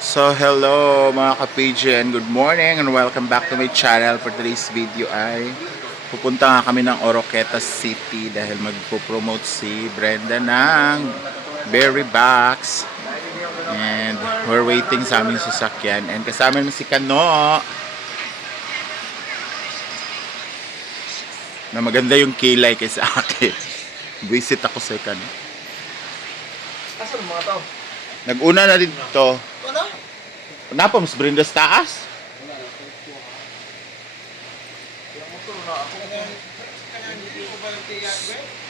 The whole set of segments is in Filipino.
So hello mga ka-PJ and good morning and welcome back to my channel. For today's video ay pupunta nga kami ng Oroqueta City dahil magpo-promote si Brenda ng Berry Box and we're waiting sa aming sasakyan and kasama naman si Kano na maganda yung kilay kaysa akin. Visit ako sa Kano. Asan mga tao? Nag-una na dito. Ano? Napa mas Brenda sa taas?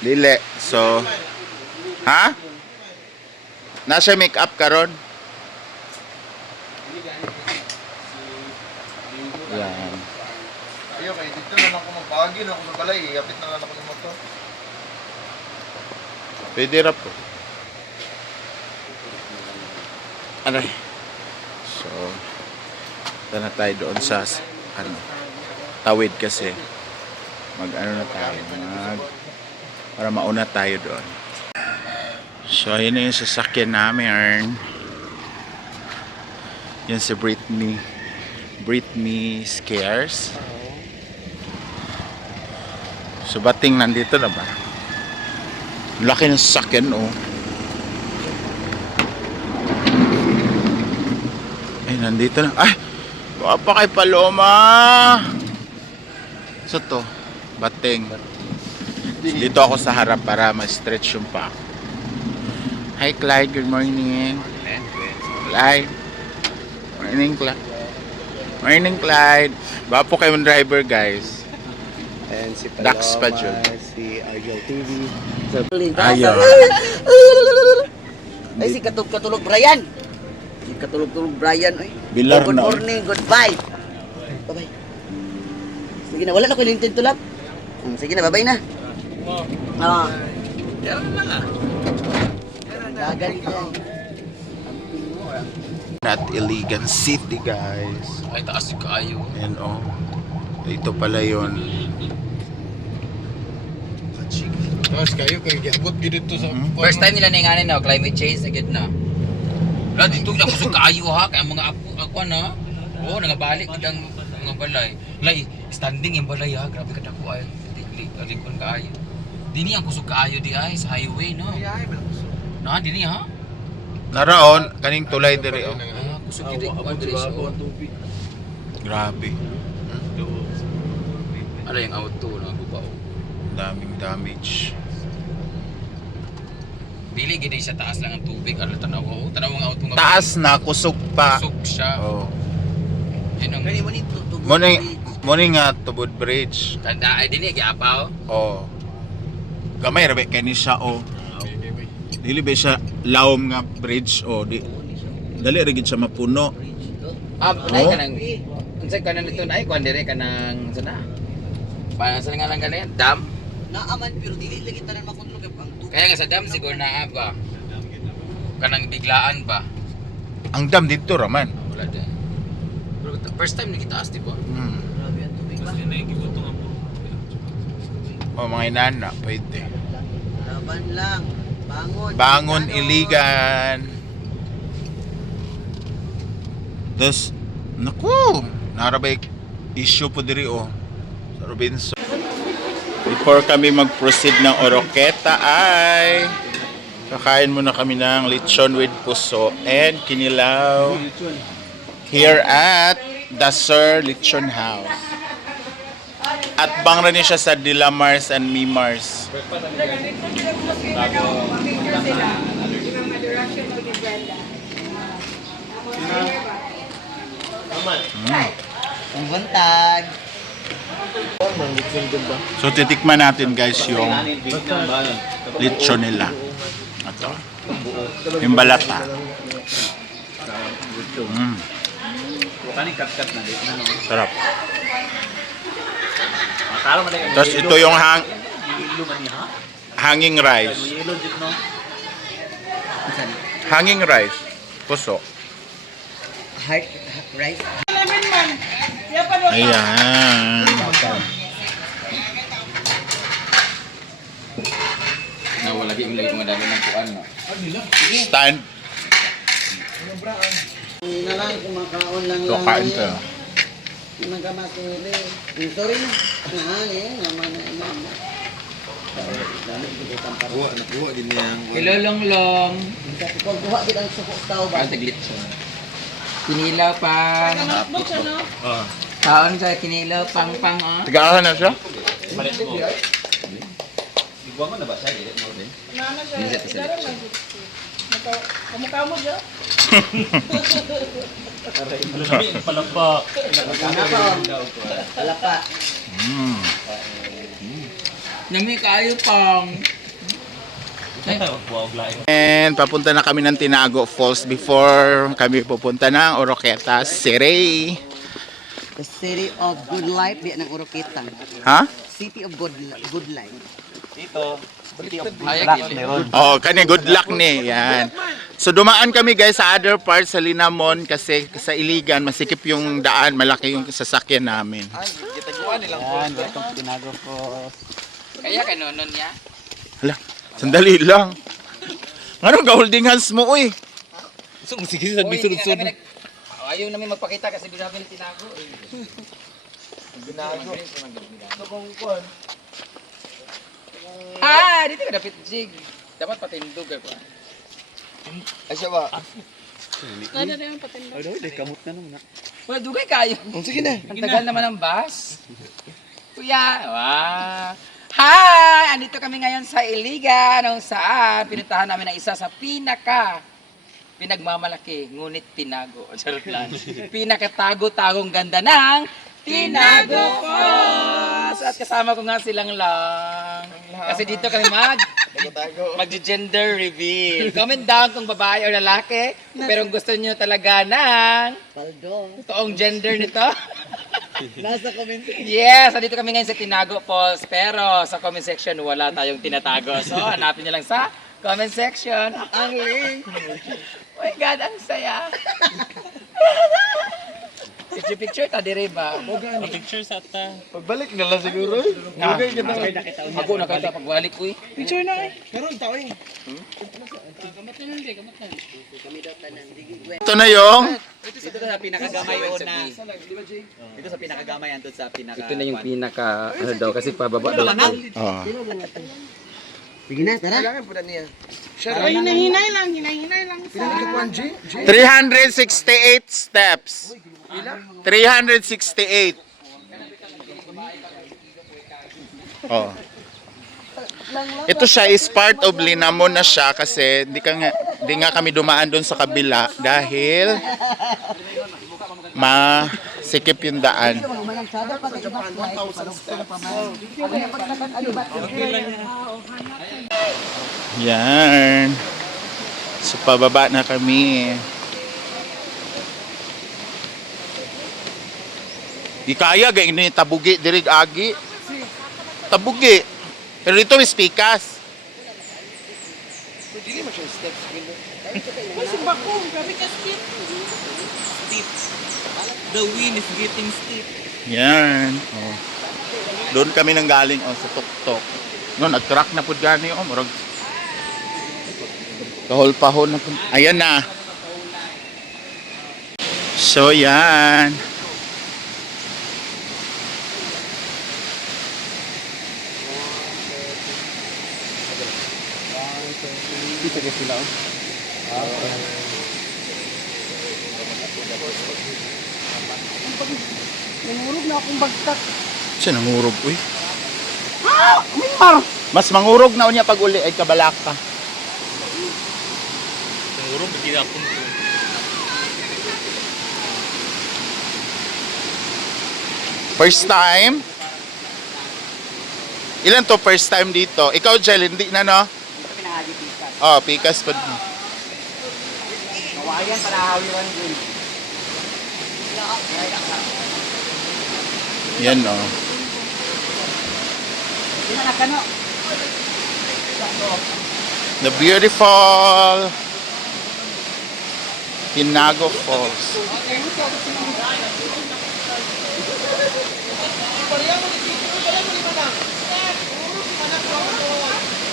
Dili. So, ha? Nasa make-up karon? Yan. Ayaw kayo, dito na lang ako magpahagi na ako sa balay. Kapit na lang ako ng motor. Pwede rap po. Aray. So, na tayo doon sa tawid kasi mag-ano na tayo para mauna tayo doon. So, ayun na yung sasakyan namin. Yan si Britney Scares. So, bating nandito na ba? Laki ng sasakyan, oh. Ay, nandito na. Ay! Baka pa kay Paloma! So to, bating. Dito ako sa harap para ma-stretch yung pa. Hi Clyde, good morning. Clyde. Morning Clyde. Morning Clyde. Baka po kayong driver guys. And si Dax pa dyan. si Argel TV. Ayaw. Ay, si Katulog Brian. Si Katulog Brian. Ay. Bilar Good na. morning, goodbye. Bye-bye. Sige na, wala na ko yung intent to love. Sige na, bye-bye na. Gagal yan. Not Iligan City guys. Ay, taas yung kaayo. And oh. Ito pala yun. Tapos kayo, kayo giabot dito sa... First time nila nanganin na, climate change, na good na. Wala, dito yung kusog kaayo ha, kaya mga ako na. Oo, nangabalik kitang mga balay. Lay, standing yung balay ha, grabe ka dako ay. Lingkon kaayo. Dini ang kusog kaayo di ay, sa highway no. Na, dini ha? Naraon, kaning tulay diri oh. Ah, kusog dito yung diri siya. Grabe. Ano yung auto na gubaw? Daming damage. Dili gid sa taas lang ang tubig, ala tanaw oh. Tanaw ang auto nga. Taas na, kusog pa. Kusog siya. Oh. Yun ang Morning nga tubod bridge. tanda ay dili giapaw. Oh. Gamay rabe kani siya oh. Dili ba siya lawom nga bridge oh. Dali ra gid siya mapuno. Nay Oh. kanang unsay kanang dito nay kuan dire kanang sana. Para sa nga lang galing dam. Naaman, pero dili lagi tanan makontrol ang tubig. Kaya nga sa dam siguro naa ba. Kanang biglaan ba. Ang dam dito raman. Wala din. Pero first time nakita as di ba? Grabe ang tubig ba? Oh, mga inana pwede. Laban lang. Bangon. Bangon Iligan. Tapos, naku, narabay issue po diri oh. Sa Robinson. Before kami mag-proceed ng Oroqueta ay kakain muna kami ng lechon with puso and kinilaw here at the Sir Lechon House. At bang rin siya sa Dilamars and Mimars. Ang buntag. So titikman natin guys yung lechon nila. Ito. Yung balata. Sarap. Tapos ito yung hanging rice. Hanging rice. Puso. Heart rice. Ayan. Na wala lagi yung madami ng kuan no. Stand. Hindi na lang, kumakaon lang So, lang. kain ka. Nagkamasili. Sorry na. Naan eh, naman na mama. Buwa, ganyan. Hello, Longlong. Kung buha din ang suko tao ba? Taglit siya. Kinilaw pang. Kaon sa kinilaw pang oh. Tigaan na siya? Wala pa. Nami kayo pang. And papunta na kami ng Tinago Falls before kami pupunta ng Oroqueta City. The City of Good Life, di ng Oroqueta. Ha? City of Good Life. Oh, kanya good luck ni. Yan. So dumaan kami guys sa other part sa Linamon kasi sa Iligan masikip yung daan, malaki yung sasakyan namin. Yan, welcome to Tinago Falls. Kaya kanonon niya. Hala, sandali lang. Anong ka-holding hands mo, uy? Sige, sa bisunod-sunod. Ayaw namin magpakita kasi binabi ng tinago. Dito ka dapat jig. Dapat patindog ako. Ay siya ba? Ano, may kamot na naman. Wala, dugay kayo. Sige na. Ang tagal naman ng bus. Kuya, Hi! Andito kami ngayon sa Iligan, kung saan pinuntahan namin ang isa sa pinagmamalaki, ngunit tinago. Charot lang. Pinakatago-tagong ganda ng Tinago Falls! At kasama ko nga silang lang. Kasi dito kami mag-gender reveal. Comment down kung babae o lalaki. Pero kung gusto nyo talaga ng Paldo. toong gender nito. Nasa comment. Yes, dito kami ngayon sa Tinago Falls. Pero sa comment section, wala tayong tinatago. So, hanapin nyo lang sa comment section ang link. Oh my God, ang saya. Picture ta dire ba? Picture sa ta. Pagbalik na lang siguro. Dugay ka na. Ako na kita pagbalik ko eh. Picture na eh. Ito na yung Dito sa pinakagamay una. Dito sa pinakagamay andun sa pinaka. Ito na yung pinaka ano daw kasi pababa daw. oh. Sige na, tara. Kailangan po na niya. Hinahinay lang. Pinakakuan, G? 368 steps. 368. Oh. Ito siya is part of Linamon na siya kasi di nga kami dumaan doon sa kabila dahil masikip yung daan. Yan. So pababa na kami. Di kaya gayud ni tabugi dirig agi. Tabugi. Pero dito is pikas. Kasi bako, grabe ka steep. The wind is getting steep. Yan. Oh. Doon kami nang galing sa tuktok. No, nag-track na pud gani murag kahol-pahol na pud. Ayan na. So yan. Dito guys sila. Nangurog na akong bagtak. Siya nangurog, uy. Mas mangurog na unya pag uli ay kabalaka. Siguro hindi na akong First time? Ilan to first time dito? Ikaw, Jel, hindi na, no? Oh, pikas pa. Kawayan para hawiwan din. Yan, no? The beautiful Tinago Falls.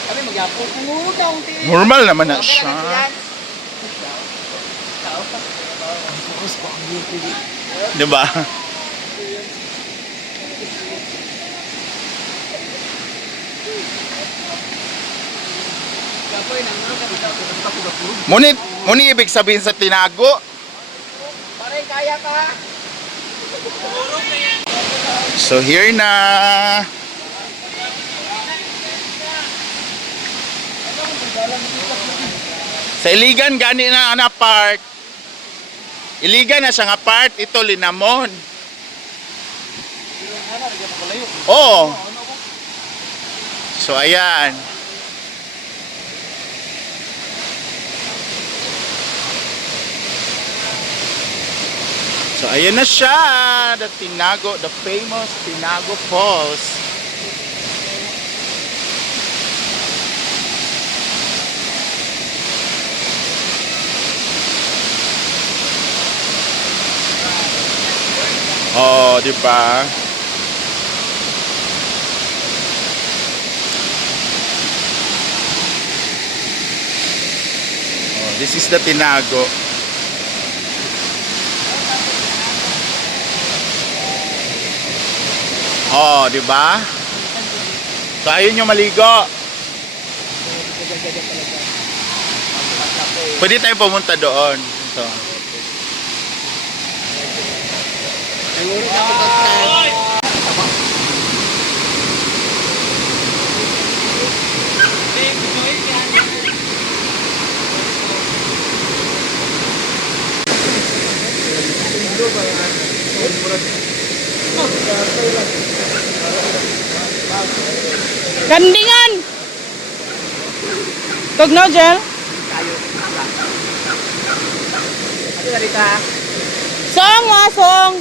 Kami magyapon. Normal naman na siya. Focus ko ang YouTube. Di ba? Munit ibig sabihin sa tinago. Pare, kaya ka. So here na. Sa Iligan gani na ana part. Iligan na siya nga part, ito Linamon. Oo. So ayan. So ayan na siya, the Tinago, the famous Tinago Falls. Oh, di ba? Oh, this is the Tinago. Oh, di ba? So ayun yung maligo. Pwede tayong pumunta doon. So. Gandingan! Tugno, Jel? Song nga, song!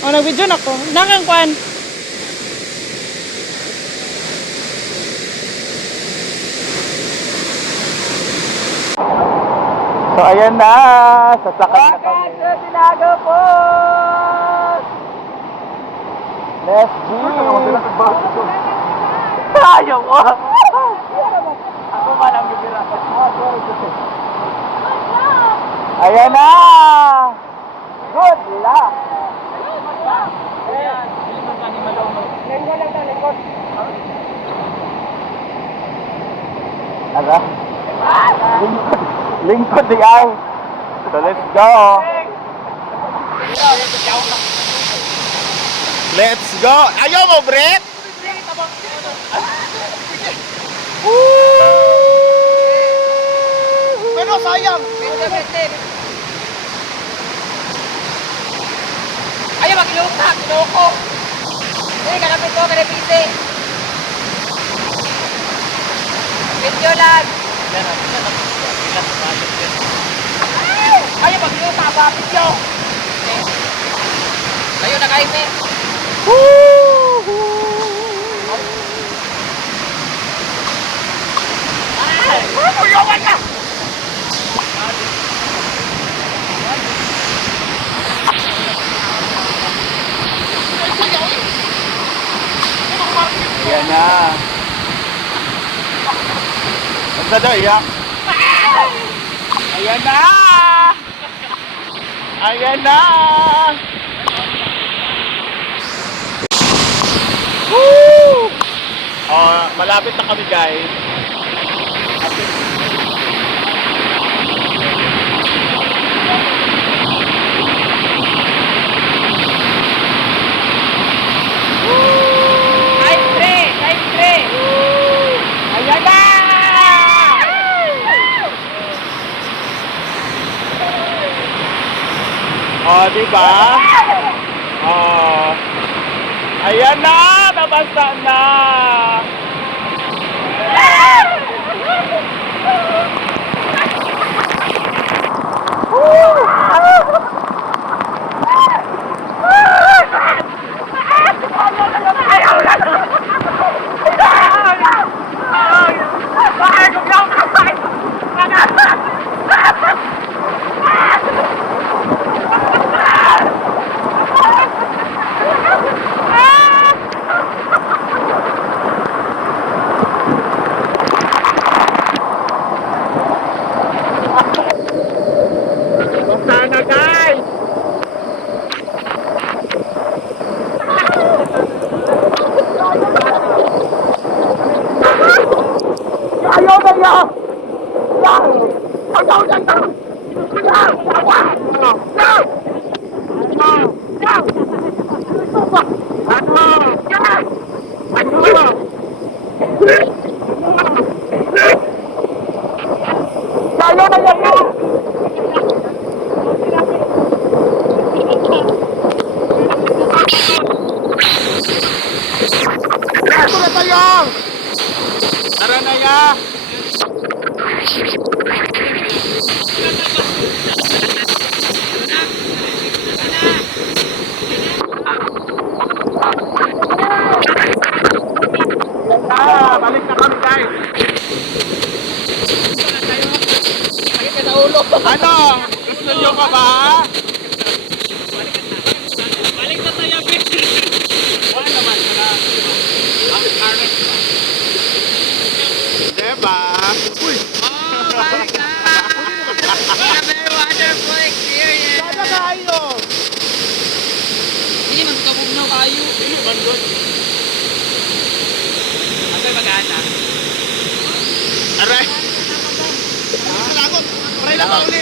O, nag-video na ko. Nakang kwan. So ayan na, sasakay na kami. Tinago po! Let's go. Ayaw mo! Ako man ang bibira. Ayan na. Good luck! Ano? Lingkod di ay. So let's go. Let's go. Ayaw mo, Brett? Pero sayang! Ayaw mag-ilutak! Iloko! Hindi, kalapit ko, kalapiti! Video lang! Ayaw mag-ilutak ba? Video! Tayo na kayo, men! Ayawan ka! Ayan na. Basta daw, iyak. Ayan na! Ayan na! Woo! Oh, malapit na kami, guys. Ayan na! Oh, di ba? Oh. Ayan na, nabasa na. Seryo ka ba? Balik na tayo, bitch. Wala naman, ang current ba? Diba? Uy! Oh my God! What a very wonderful experience! Sada kayo! Hindi man kabugnaw kayo. Hindi man doon. Ako'y mag-aana. Aray! Aray na ba uli?